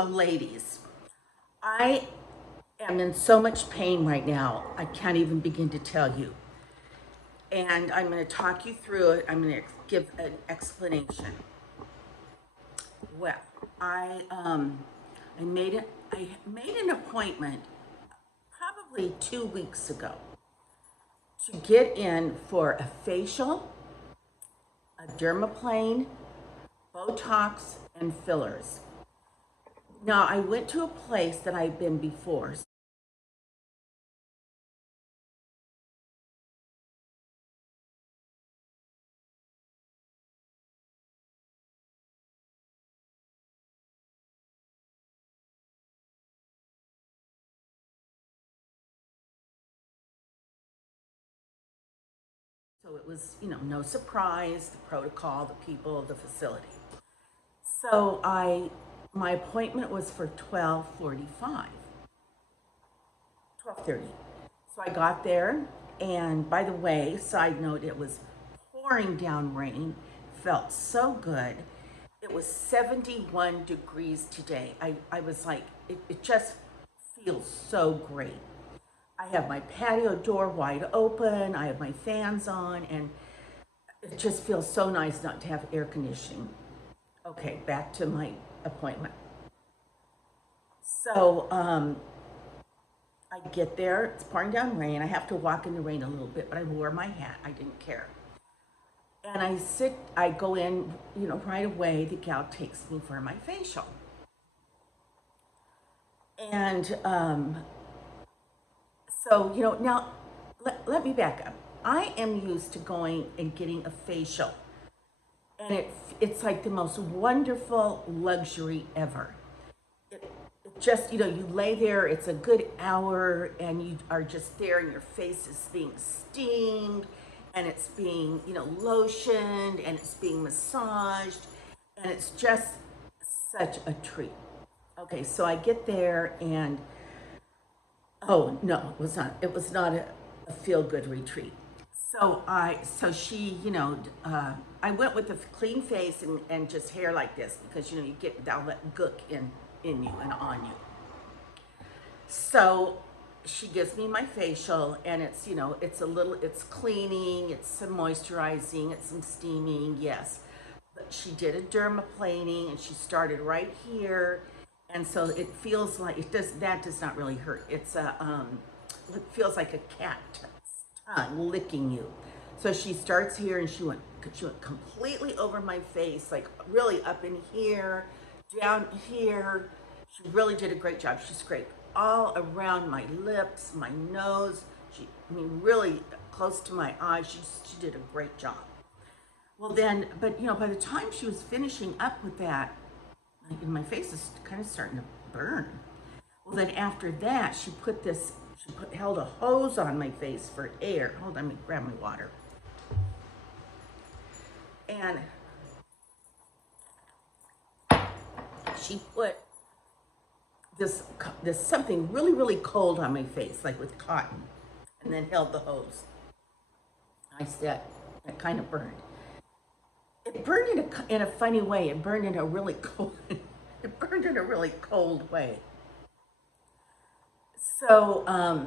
Hello, ladies. I am in so much pain right now, I can't even begin to tell you. And I'm going to talk you through it. I'm going to give an explanation. Well, I um, I made an appointment probably 2 weeks ago to get in for a facial, a dermaplane, Botox, and fillers. Now, I went to a place that I've been before. So it was, no surprise, the protocol, the people, the facility. So my appointment was for 12:45, 12:30. So I got there, and by the way, side note, it was pouring down rain. Felt so good. It was 71 degrees today. I was like, it just feels so great. I have my patio door wide open. I have my fans on, and it just feels so nice not to have air conditioning. Okay, back to my appointment. So I get there, it's pouring down rain. I have to walk in the rain a little bit, but I wore my hat. I didn't care. And I go in, right away. The gal takes me for my facial. And so, now let me back up. I am used to going and getting a facial, and it's like the most wonderful luxury ever. It just, you lay there, it's a good hour, and you are just there, and your face is being steamed, and it's being, lotioned, and it's being massaged, and it's just such a treat. Okay, so I get there, and oh no, it was not. It was not a feel good retreat. So she, I went with a clean face and just hair like this because you get all that gook in you and on you. So she gives me my facial, and it's cleaning, it's some moisturizing, it's some steaming, yes. But she did a dermaplaning, and she started right here, and so it feels like that does not really hurt. It feels like a cat tongue licking you. So she starts here, and she went completely over my face, like really up in here, down here. She really did a great job. She scraped all around my lips, my nose. Really close to my eyes. She did a great job. Well, then, but by the time she was finishing up with that, my face is kind of starting to burn. Well, then after that, held a hose on my face for air. Hold on, let me grab my water. And she put this something really, really cold on my face, like with cotton, and then held the hose. I said, it kind of burned. It burned in a funny way. It burned in a really cold. It burned in a really cold way. So I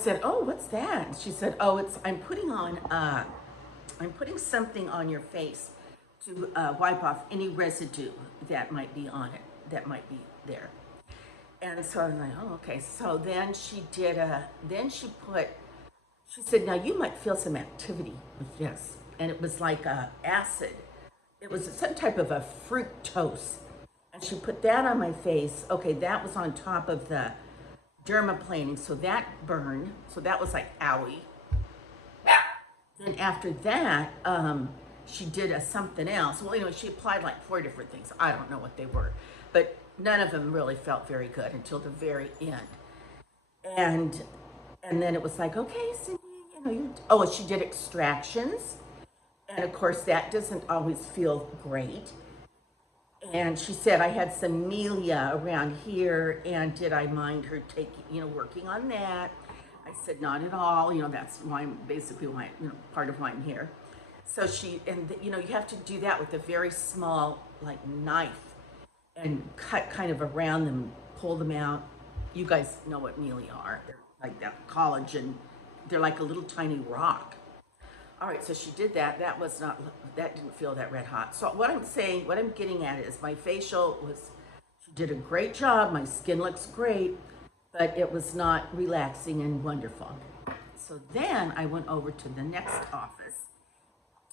said, "Oh, what's that?" And she said, "Oh, I'm putting something on your face to wipe off any residue that might be on it, that might be there." And so I was like, "Oh, okay." So then she said, "Now you might feel some activity with this," and it was like acid. It was some type of a fructose, and she put that on my face. Okay, that was on top of the dermaplaning, so that burned. So that was like owie. Then after that, she did something else. Well, she applied like 4 different things. I don't know what they were, but none of them really felt very good until the very end. And and then it was like, okay, Cindy, oh, she did extractions, and of course that doesn't always feel great. And she said I had some melia around here, and did I mind her working on that? I said not at all. That's why basically part of why I'm here. So you have to do that with a very small like knife, and cut kind of around them, pull them out. You guys know what mealy are. They're like that collagen. They're like a little tiny rock. All right, so she did that. That didn't feel that red hot. So what I'm saying, what I'm getting at is my facial was, she did a great job. My skin looks great, but it was not relaxing and wonderful. So then I went over to the next office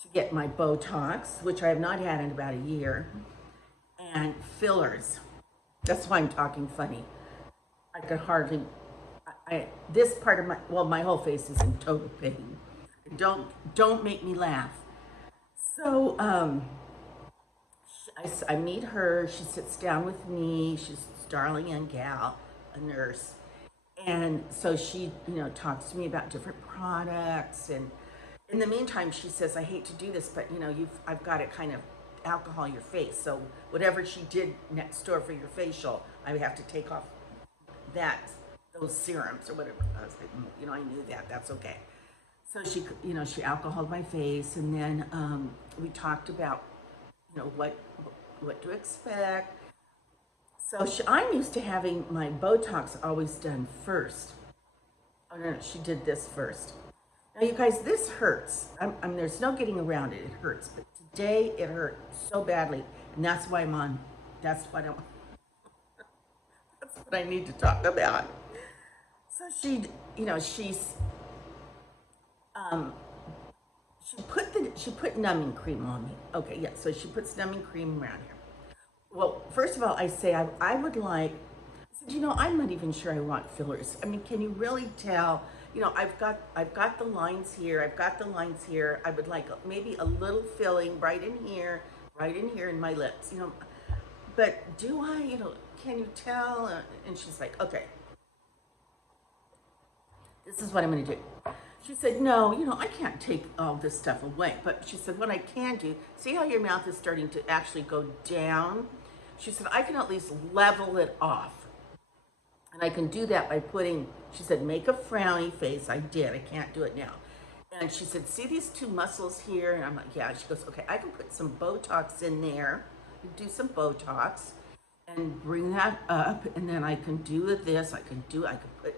to get my Botox, which I have not had in about a year, and fillers. That's why I'm talking funny. I could hardly, this part of my whole face is in total pain. Don't make me laugh. So I meet her. She sits down with me. She's a darling young gal, a nurse, and so she, talks to me about different products. And in the meantime, she says, "I hate to do this, but I've got to kind of alcohol your face. So whatever she did next door for your facial, I would have to take off that those serums or whatever." I was like, I knew that. That's okay. So she alcoholed my face, and then we talked about, what to expect. So I'm used to having my Botox always done first. Oh no, she did this first. Now you guys, this hurts. There's no getting around it. It hurts, but today it hurt so badly, and that's why I'm on. That's what I. That's what I need to talk about. So she's um, she put numbing cream on me. Okay, yeah. So she puts numbing cream around here. Well, first of all, I say I would like. I said, I'm not even sure I want fillers. I mean, can you really tell? I've got the lines here. I've got the lines here. I would like maybe a little filling right in here in my lips. But do I? Can you tell? And she's like, okay, this is what I'm going to do. She said, no, I can't take all this stuff away. But she said, what I can do, see how your mouth is starting to actually go down? She said, I can at least level it off. And I can do that by she said, make a frowny face. I did. I can't do it now. And she said, see these two muscles here? And I'm like, yeah. She goes, okay, I can put some Botox in there, do some Botox, and bring that up. And then I can do this. I can put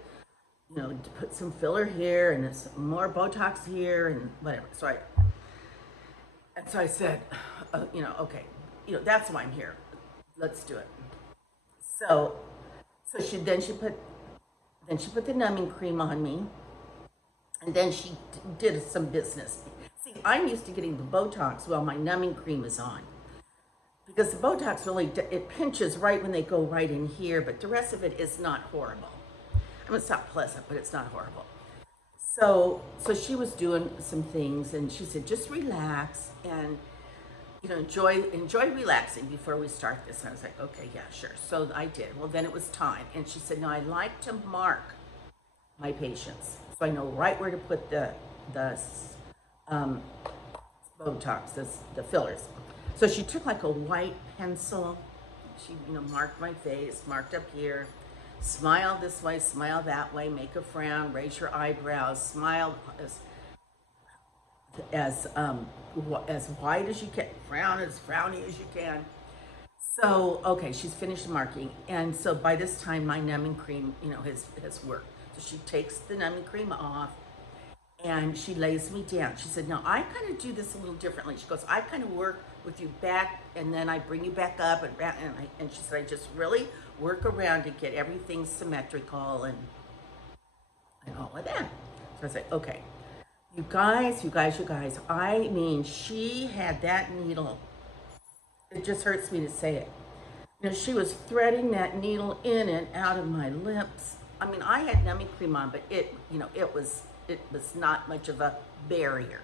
to put some filler here and some more Botox here and whatever. So I said, okay, that's why I'm here. Let's do it. So she put the numbing cream on me, and then she did some business. See, I'm used to getting the Botox while my numbing cream is on, because the Botox really it pinches right when they go right in here, but the rest of it is not horrible. It's not pleasant, but it's not horrible. So she was doing some things, and she said, just relax and enjoy relaxing before we start this. And I was like, okay, yeah, sure. So I did. Well, then it was time, and she said, no, I like to mark my patients so I know right where to put the Botox, the fillers. So she took like a white pencil. She marked my face, marked up here. Smile this way, smile that way, make a frown, raise your eyebrows, smile as wide as you can, frown as frowny as you can. So, okay, she's finished marking. And so by this time, my numbing cream, has worked. So she takes the numbing cream off and she lays me down. She said, no, I kind of do this a little differently. She goes, I kind of work with you back and then I bring you back up. And she said, I just really work around to get everything symmetrical and all of that. So I said, okay, you guys, I mean, she had that needle. It just hurts me to say it. She was threading that needle in and out of my lips. I mean, I had numbing cream on, but it was not much of a barrier.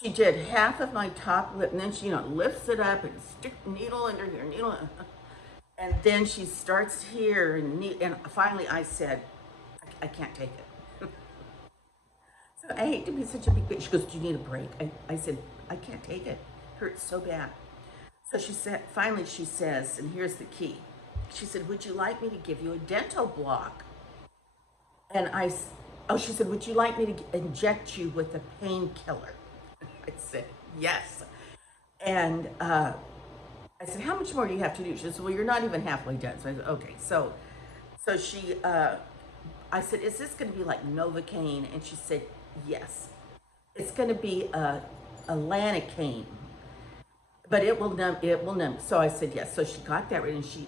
She did half of my top lip, and then she, lifts it up and stick needle under here, and then she starts here, and finally I said, I can't take it. So I hate to be such a big bitch. She goes, do you need a break? I said, I can't take it. It hurts so bad. So finally she says, and here's the key. She said, would you like me to give you a dental block? And she said, would you like me to inject you with a painkiller? I said, yes. And I said, how much more do you have to do? She said, well, you're not even halfway done. So I said, okay. So she, I said, is this going to be like Novocaine? And she said, yes. It's going to be a Lanacaine, but it will numb. It will numb. So I said yes. So she got that right, and she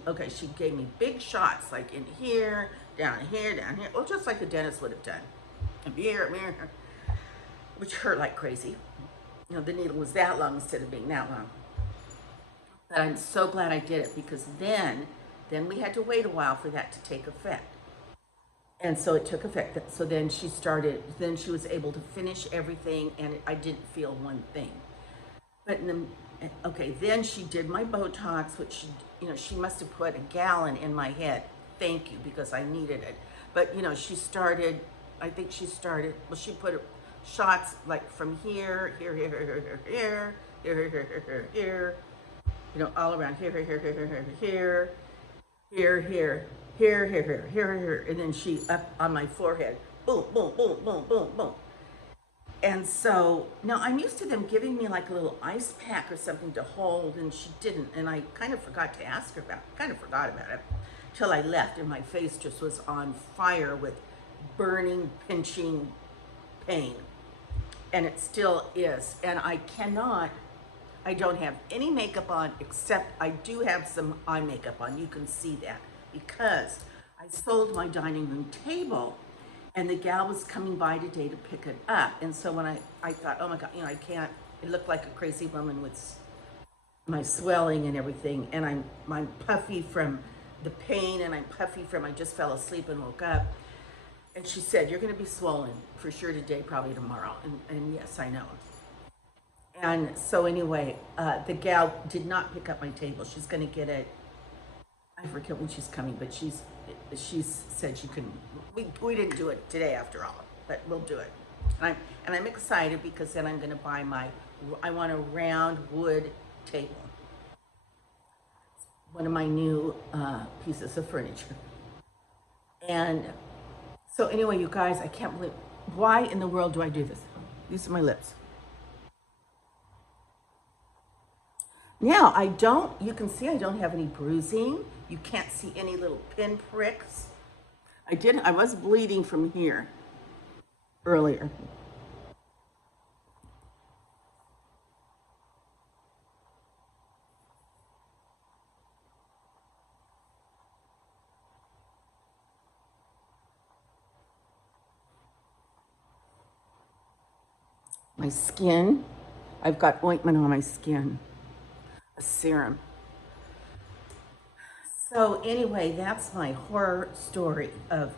gave me big shots, like in here, down here, well, just like the dentist would have done. And here, which hurt like crazy. You know, the needle was that long instead of being that long. But I'm so glad I did it, because then we had to wait a while for that to take effect. And so it took effect. So then she was able to finish everything, and I didn't feel one thing. But then she did my Botox, which she must have put a gallon in my head. Thank you, because I needed it. But she started, well, she put shots like from here, here, all around here, here, and then she up on my forehead, boom, boom, boom, boom, boom, boom. And so now I'm used to them giving me like a little ice pack or something to hold, and she didn't, and I kind of forgot to ask her about it till I left, and my face just was on fire with burning, pinching pain, and it still is. And I don't have any makeup on, except I do have some eye makeup on. You can see that because I sold my dining room table, and the gal was coming by today to pick it up. And so when I thought, oh my God, I can't, it looked like a crazy woman with my swelling and everything. And I'm puffy from the pain, and I'm puffy from, I just fell asleep and woke up. And she said, you're gonna be swollen for sure today, probably tomorrow. And yes, I know. And so anyway, the gal did not pick up my table. She's gonna get it, I forget when she's coming, but she's said she couldn't. We didn't do it today after all, but we'll do it. And I'm excited, because then I'm going to buy I want a round wood table. One of my new pieces of furniture. And so anyway, you guys, I can't believe, why in the world do I do this? These are my lips. Now, you can see I don't have any bruising. You can't see any little pin pricks. I was bleeding from here earlier. My skin, I've got ointment on my skin, a serum. So anyway, that's my horror story of,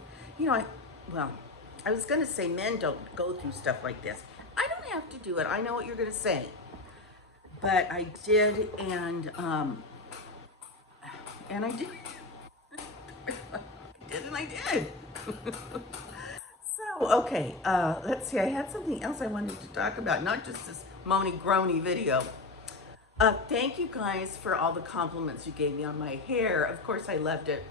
I was going to say men don't go through stuff like this. I don't have to do it. I know what you're going to say. But I did, and I did. I did. So, okay, let's see. I had something else I wanted to talk about, not just this moany groany video. Thank you guys for all the compliments you gave me on my hair. Of course, I loved it.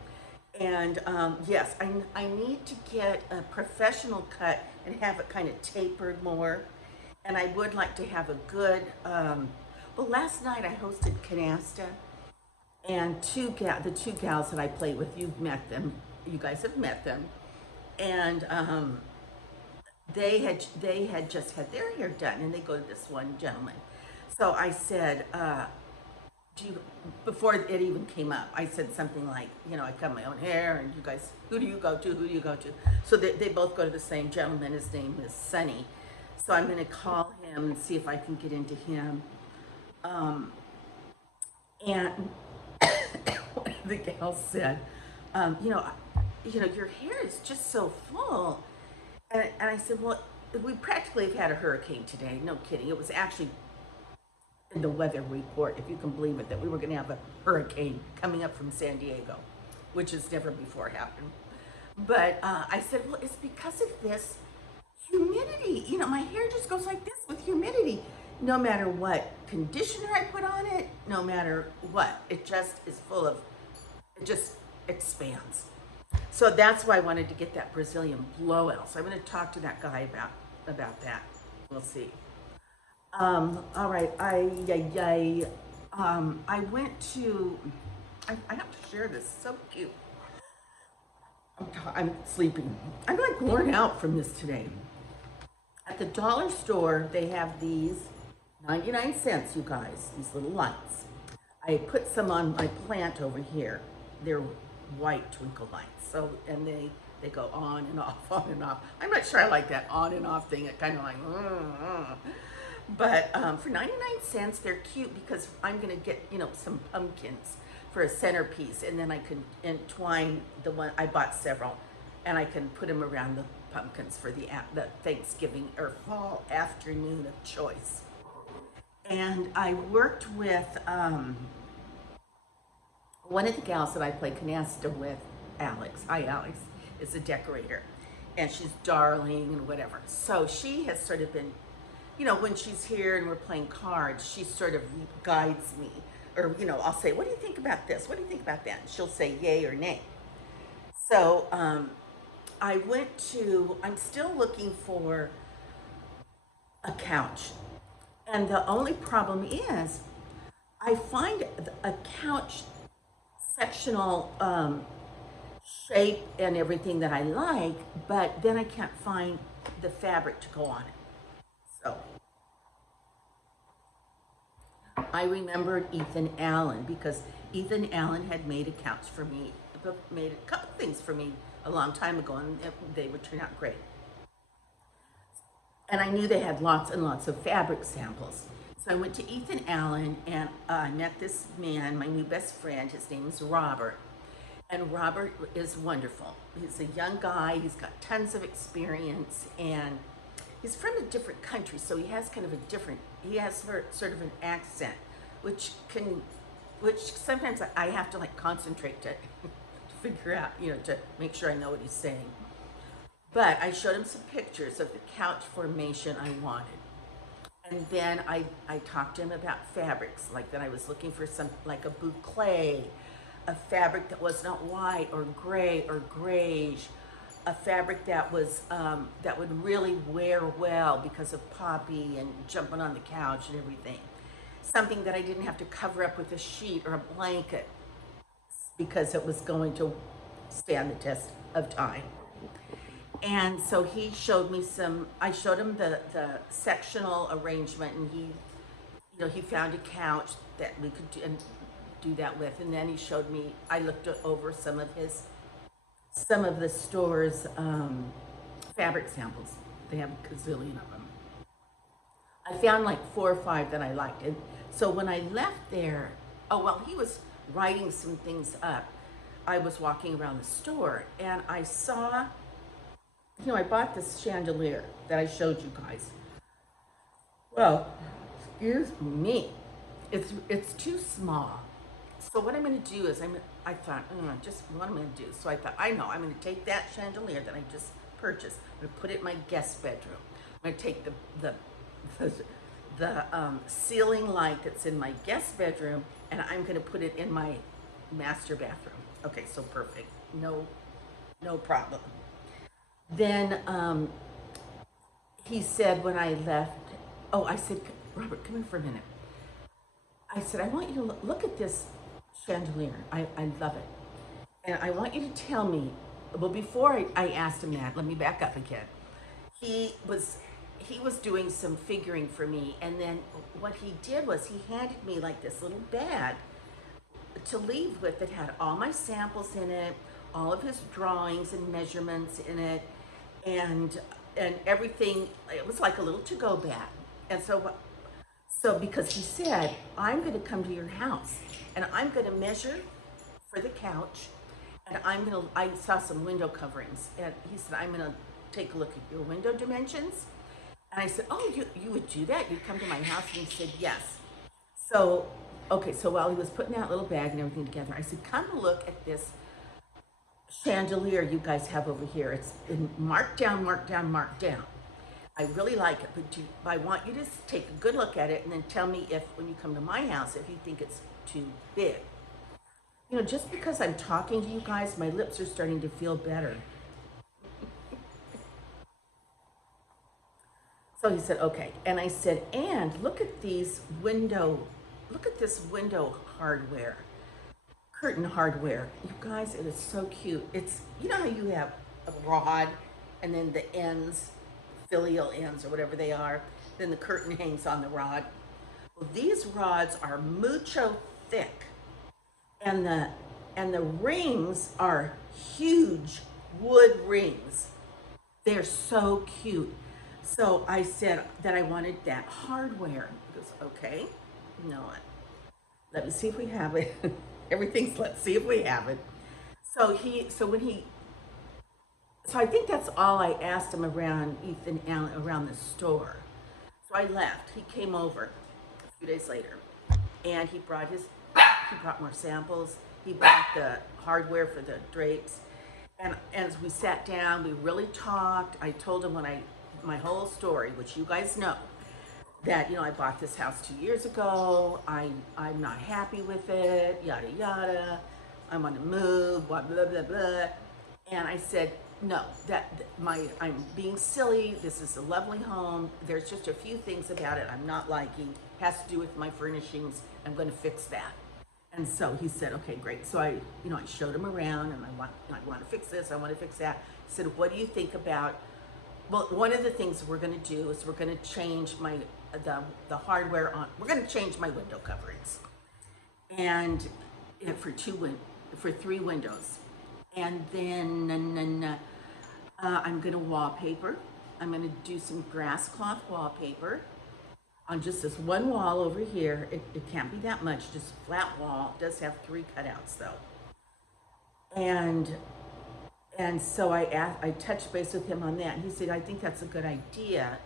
And yes, I need to get a professional cut and have it kind of tapered more. And I would like to have a good, well, last night I hosted Canasta, and the two gals that I played with, you've met them. You guys have met them. And they had just had their hair done, and they go to this one gentleman. So I said, before it even came up, I said something like, I cut my own hair, and you guys, who do you go to? So they both go to the same gentleman. His name is Sonny. So I'm going to call him and see if I can get into him. And one of the gals said, your hair is just so full. And I said, well, we practically have had a hurricane today. No kidding. It was actually in the weather report, if you can believe it, that we were going to have a hurricane coming up from San Diego, which has never before happened. But I said, well, it's because of this humidity. My hair just goes like this with humidity. No matter what conditioner I put on it, no matter what, it just is it just expands. So that's why I wanted to get that Brazilian blowout. So I'm going to talk to that guy about that. We'll see. All right. I went to, I have to share this, so cute. I'm sleeping. I'm like worn out from this today. At the dollar store, they have these 99 cents, you guys, these little lights. I put some on my plant over here. They're white twinkle lights. So, and they go on and off, on and off. I'm not sure I like that on and off thing. It kind of like, but for 99 cents, they're cute because I'm gonna get, some pumpkins for a centerpiece, and then I can entwine the one, I bought several, and I can put them around the pumpkins for the Thanksgiving or fall afternoon of choice. And I worked with one of the gals that I play canasta with, Alex. Hi, Alex, is a decorator, and she's darling and whatever. So she has sort of been, when she's here and we're playing cards, she sort of guides me. Or, I'll say, what do you think about this? What do you think about that? And she'll say yay or nay. So I'm still looking for a couch. And the only problem is, I find a couch sectional shape and everything that I like, but then I can't find the fabric to go on it. So I remembered Ethan Allen because Ethan Allen had made a couch for me, made a couple things for me a long time ago, and they would turn out great. And I knew they had lots and lots of fabric samples. So I went to Ethan Allen, and I met this man, my new best friend. His name is Robert. And Robert is wonderful. He's a young guy, he's got tons of experience, and he's from a different country, so he has kind of he has sort of an accent, which sometimes I have to like concentrate to figure out, to make sure I know what he's saying. But I showed him some pictures of the couch formation I wanted. And then I talked to him about fabrics, like that I was looking for some, like a boucle, a fabric that was not white or gray or grayish, a fabric that was, that would really wear well because of poppy and jumping on the couch and everything. Something that I didn't have to cover up with a sheet or a blanket because it was going to stand the test of time. And so he showed me I showed him the sectional arrangement, and he found a couch that we could do that with. And then he showed me, I looked over some of the store's fabric samples. They have a gazillion of them. I found like 4 or 5 that I liked. And so when I left there, while he was writing some things up, I was walking around the store and I saw, I bought this chandelier that I showed you guys. Well, excuse me, it's too small. So what I'm going to do is I thought, just what I'm going to do. So I thought, I know, I'm going to take that chandelier that I just purchased. I'm going to put it in my guest bedroom. I'm going to take the ceiling light that's in my guest bedroom, and I'm going to put it in my master bathroom. Okay, so perfect. No problem. Then he said when I left, I said, Robert, come here for a minute. I said, I want you to look at this chandelier. I love it. And I want you to tell me, well, before I asked him that, let me back up again. He was doing some figuring for me, and then what he did was he handed me like this little bag to leave with that had all my samples in it, all of his drawings and measurements in it, and everything. It was like a little to-go bag. And so because he said, I'm going to come to your house and I'm going to measure for the couch, and I saw some window coverings, and he said, I'm going to take a look at your window dimensions. And I said, oh, you would do that? You'd come to my house? And he said, yes. So, okay, so while he was putting that little bag and everything together, I said, come look at this chandelier you guys have over here. It's in marked down, marked down, marked down. I really like it, but I want you to take a good look at it and then tell me if, when you come to my house, if you think it's too big. Just because I'm talking to you guys, my lips are starting to feel better. So he said, okay. And I said, and look at these window look at this window hardware, curtain hardware. You guys, it is so cute. It's, you know how you have a rod and then the ends, filial ends or whatever they are, then the curtain hangs on the rod. Well, these rods are mucho thick, and the rings are huge wood rings. They're so cute. So I said that I wanted that hardware. He goes, okay, you know what? Let me see if we have it. Everything's, let's see if we have it. So I think that's all I asked him around Ethan Allen, around the store. So I left. He came over a few days later, and he brought more samples. He brought the hardware for the drapes, and as we sat down, we really talked. I told him my whole story, which you guys know, that, you know, I bought this house 2 years ago. I'm not happy with it. Yada yada. I want to move. Blah blah blah blah. And I said, no, I'm being silly. This is a lovely home. There's just a few things about it I'm not liking. Has to do with my furnishings. I'm going to fix that. And so he said, okay, great. So I showed him around, and I want to fix this. I want to fix that. I said, what do you think about? Well, one of the things we're going to do is we're going to change the hardware on. We're going to change my window coverings, and for 3 windows. And then I'm going to wallpaper. I'm going to do some grass cloth wallpaper on just this one wall over here. It can't be that much, just a flat wall. It does have 3 cutouts though. And so I touched base with him on that. He said, I think that's a good idea.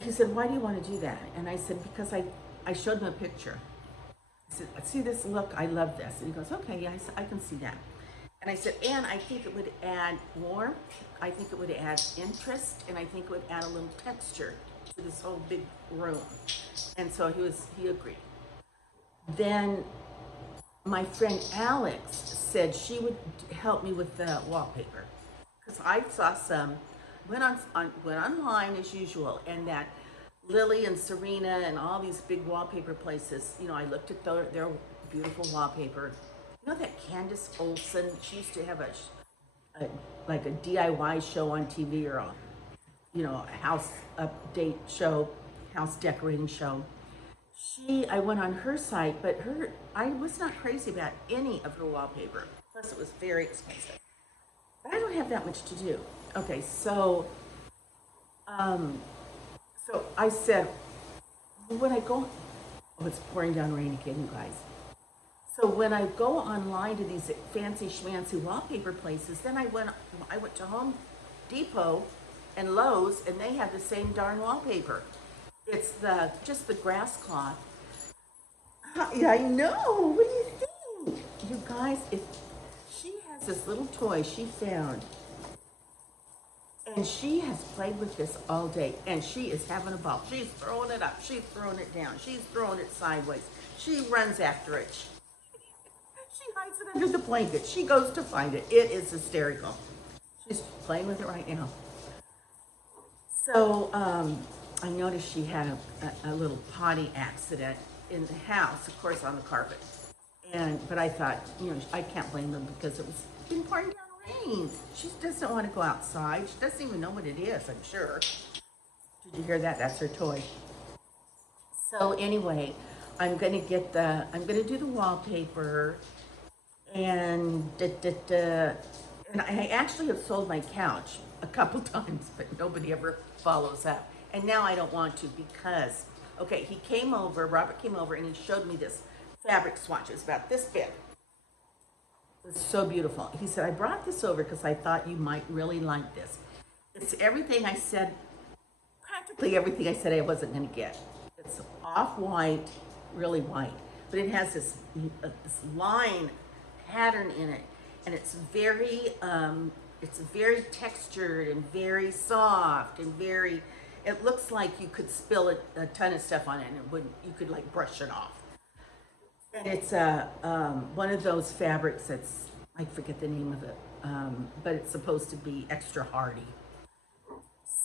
He said, why do you want to do that? And I said, because I showed him a picture. I said, see this look? I love this. And he goes, okay, yeah, I can see that. And I said, and I think it would add warmth. I think it would add interest, and I think it would add a little texture to this whole big room. And so he agreed. Then my friend Alex said she would help me with the wallpaper, because I saw some, went online as usual, and that Lily and Serena and all these big wallpaper places, you know, I looked at their beautiful wallpaper. You know that Candace Olsen, she used to have like a DIY show on TV, or a house update show, house decorating show. I went on her site, but I was not crazy about any of her wallpaper. Plus it was very expensive. But I don't have that much to do. Okay, so I said, when I go, oh, it's pouring down rain again, you guys. So when I go online to these fancy schmancy wallpaper places, then I went to Home Depot and Lowe's, and they have the same darn wallpaper. It's just the grass cloth. Yeah, I know. What do you think? You guys, she has this little toy she found, and she has played with this all day, and she is having a ball. She's throwing it up. She's throwing it down. She's throwing it sideways. She runs after it. She hides it under the blanket. She goes to find it. It is hysterical. She's playing with it right now. So I noticed she had a little potty accident in the house, of course, on the carpet. But I thought, I can't blame them, because it's been pouring down rain. She doesn't want to go outside. She doesn't even know what it is, I'm sure. Did you hear that? That's her toy. So anyway, I'm gonna do the wallpaper, and I actually have sold my couch a couple times, but nobody ever follows up. And now I don't want to, because, okay, Robert came over, and he showed me this fabric swatch. It was about this big. It was so beautiful. He said, I brought this over because I thought you might really like this. It's everything I said, practically everything I said I wasn't going to get. It's off-white, really white, but it has this line pattern in it, and it's very textured and very soft and very. It looks like you could spill a ton of stuff on it, and you could like brush it off. And it's one of those fabrics that's, I forget the name of it, but it's supposed to be extra hardy.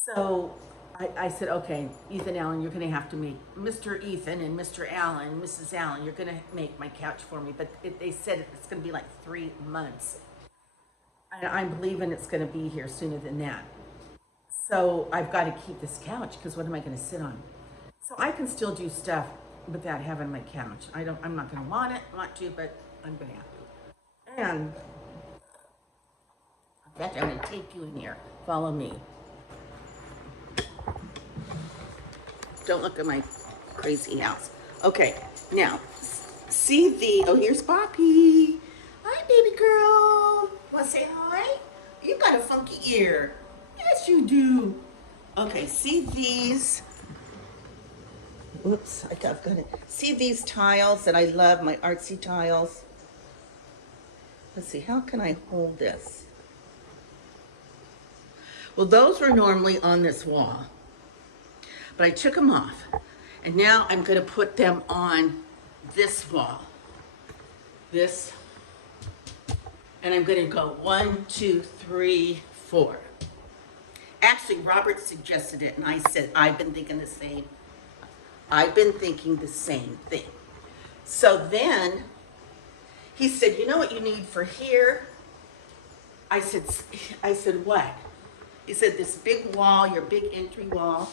So I said, okay, Ethan Allen, you're going to have to make Mr. Ethan and Mr. Allen, Mrs. Allen, you're going to make my couch for me. But they said it's going to be like 3 months. I'm believing it's going to be here sooner than that. So I've got to keep this couch because what am I going to sit on? So I can still do stuff without having my couch. I'm not going to want to, but I'm going to have to. And in fact, I'm going to take you in here. Follow me. Don't look at my crazy house. Okay, now, oh, here's Poppy. Hi, baby girl. Want to say hi? You got a funky ear. Yes, you do. Okay, see these? Whoops, I've got it. See these tiles that I love, my artsy tiles? Let's see, how can I hold this? Well, those were normally on this wall, but I took them off. And now I'm going to put them on this wall. This. And I'm going to go 1, 2, 3, 4. Actually, Robert suggested it, and I said, I've been thinking the same. I've been thinking the same thing. So then he said, you know what you need for here? I said, what? He said, this big wall, your big entry wall.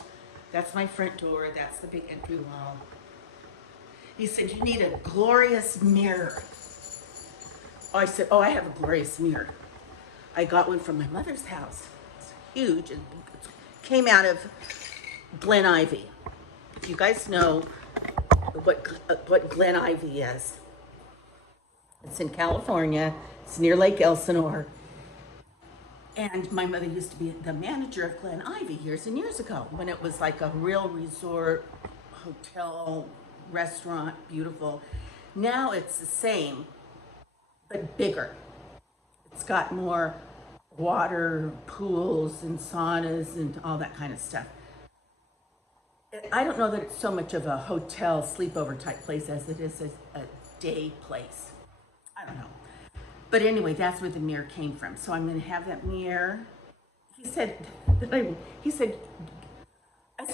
That's my front door. That's the big entry wall. He said, you need a glorious mirror. Oh, I said, oh, I have a glorious mirror. I got one from my mother's house. It's huge. And it came out of Glen Ivy. If you guys know what Glen Ivy is, it's in California. It's near Lake Elsinore. And my mother used to be the manager of Glen Ivy years and years ago when it was like a real resort, hotel, restaurant, beautiful. Now it's the same, but bigger. It's got more water, pools, and saunas and all that kind of stuff. I don't know that it's so much of a hotel sleepover type place as it is a day place. I don't know. But anyway, that's where the mirror came from. So I'm going to have that mirror. I said,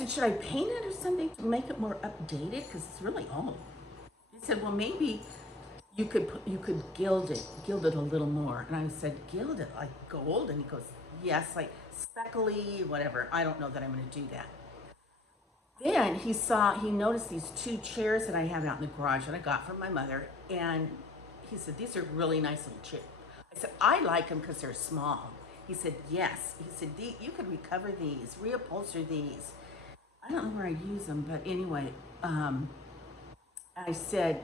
should I paint it or something to make it more updated? Because it's really old. He said, well, maybe you could gild it a little more. And I said, gild it like gold? And he goes, yes, like speckly, whatever. I don't know that I'm going to do that. Then he noticed these 2 chairs that I have out in the garage that I got from my mother. And he said, these are really nice little chairs. I said, I like them because they're small. He said, yes. He said, you could recover these, reupholster these. I don't know where I'd use them, but anyway, I said,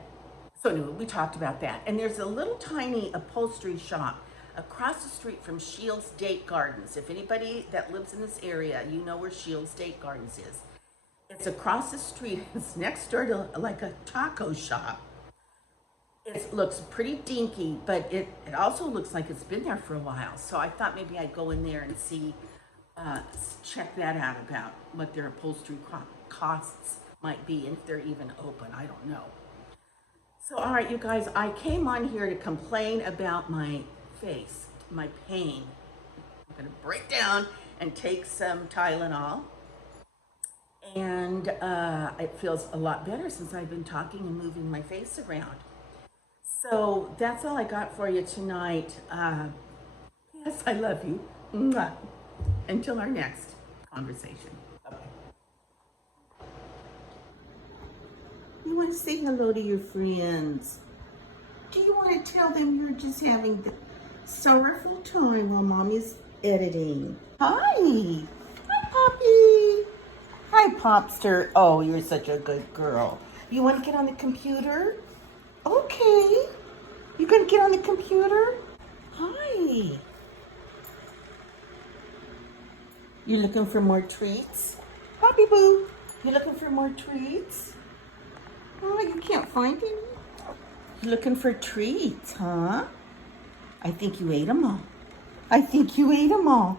so anyway, we talked about that. And there's a little tiny upholstery shop across the street from Shields Date Gardens. If anybody that lives in this area, you know where Shields Date Gardens is. It's across the street. It's next door to like a taco shop. It looks pretty dinky, but it also looks like it's been there for a while. So I thought maybe I'd go in there and see, check that out about what their upholstery costs might be and if they're even open. I don't know. So, all right, you guys, I came on here to complain about my face, my pain. I'm going to break down and take some Tylenol. And it feels a lot better since I've been talking and moving my face around. So that's all I got for you tonight. Yes, I love you. Mwah. Until our next conversation. Bye-bye. You want to say hello to your friends? Do you want to tell them you're just having the sorrowful time while Mommy's editing? Hi. Hi, Poppy. Hi, Popster. Oh, you're such a good girl. You want to get on the computer? Okay. You gonna get on the computer? Hi. You looking for more treats? Poppy Boo, you looking for more treats? Oh, you can't find any? You looking for treats, huh? I think you ate them all. I think you ate them all.